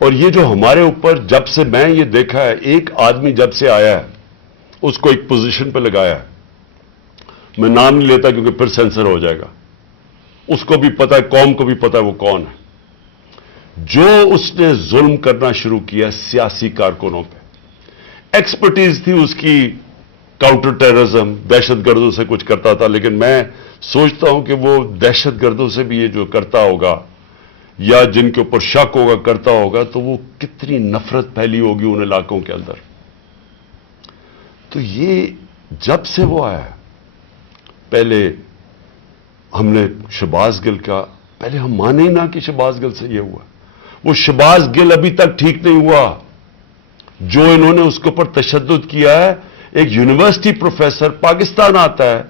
اور یہ جو ہمارے اوپر جب سے میں یہ دیکھا ہے، ایک آدمی جب سے آیا ہے اس کو ایک پوزیشن پہ لگایا ہے، میں نام نہیں لیتا کیونکہ پھر سینسر ہو جائے گا، اس کو بھی پتا ہے، قوم کو بھی پتا ہے وہ کون ہے، جو اس نے ظلم کرنا شروع کیا سیاسی کارکنوں پہ. ایکسپرٹیز تھی اس کی کاؤنٹر ٹیررزم، دہشت گردوں سے کچھ کرتا تھا، لیکن میں سوچتا ہوں کہ وہ دہشت گردوں سے بھی یہ جو کرتا ہوگا یا جن کے اوپر شک ہوگا کرتا ہوگا تو وہ کتنی نفرت پھیلی ہوگی ان علاقوں کے اندر. تو یہ جب سے وہ آیا، پہلے ہم نے شہباز گل کا، پہلے ہم مانے ہی نہ کہ شہباز گل سے یہ ہوا. وہ شہباز گل ابھی تک ٹھیک نہیں ہوا جو انہوں نے اس کے اوپر تشدد کیا ہے. ایک یونیورسٹی پروفیسر پاکستان آتا ہے،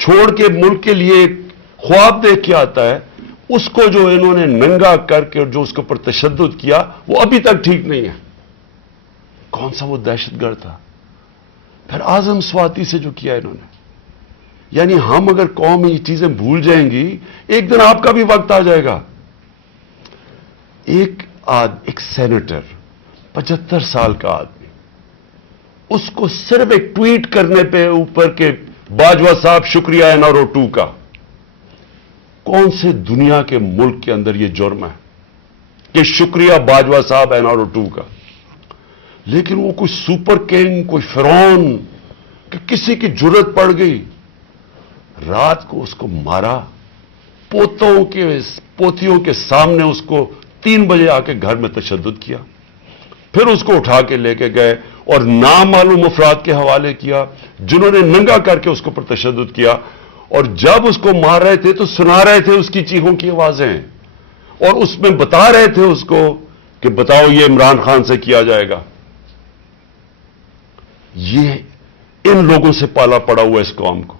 چھوڑ کے ملک کے لیے ایک خواب دیکھ کے آتا ہے، اس کو جو انہوں نے ننگا کر کے جو اس کے اوپر تشدد کیا وہ ابھی تک ٹھیک نہیں ہے. کون سا وہ دہشت گرد تھا؟ پھر اعظم سواتی سے جو کیا انہوں نے. یعنی ہم اگر قوم یہ چیزیں بھول جائیں گی، ایک دن آپ کا بھی وقت آ جائے گا. ایک سینیٹر 75 سال کا آدمی، اس کو صرف ایک ٹویٹ کرنے پہ اوپر کے باجوہ صاحب شکریہ NRO 2 کا. کون سے دنیا کے ملک کے اندر یہ جرم ہے کہ شکریہ باجوہ صاحب NRO 2 کا؟ لیکن وہ کوئی سپر کنگ، کوئی فرعون کہ کسی کی جرت پڑ گئی، رات کو اس کو مارا، پوتیوں کے سامنے اس کو 3 بجے آ کے گھر میں تشدد کیا، پھر اس کو اٹھا کے لے کے گئے اور نامعلوم افراد کے حوالے کیا جنہوں نے ننگا کر کے اس کے اوپر تشدد کیا. اور جب اس کو مار رہے تھے تو سنا رہے تھے اس کی چیخوں کی آوازیں، اور اس میں بتا رہے تھے اس کو کہ بتاؤ یہ عمران خان سے کیا جائے گا. یہ ان لوگوں سے پالا پڑا ہوا اس قوم کو.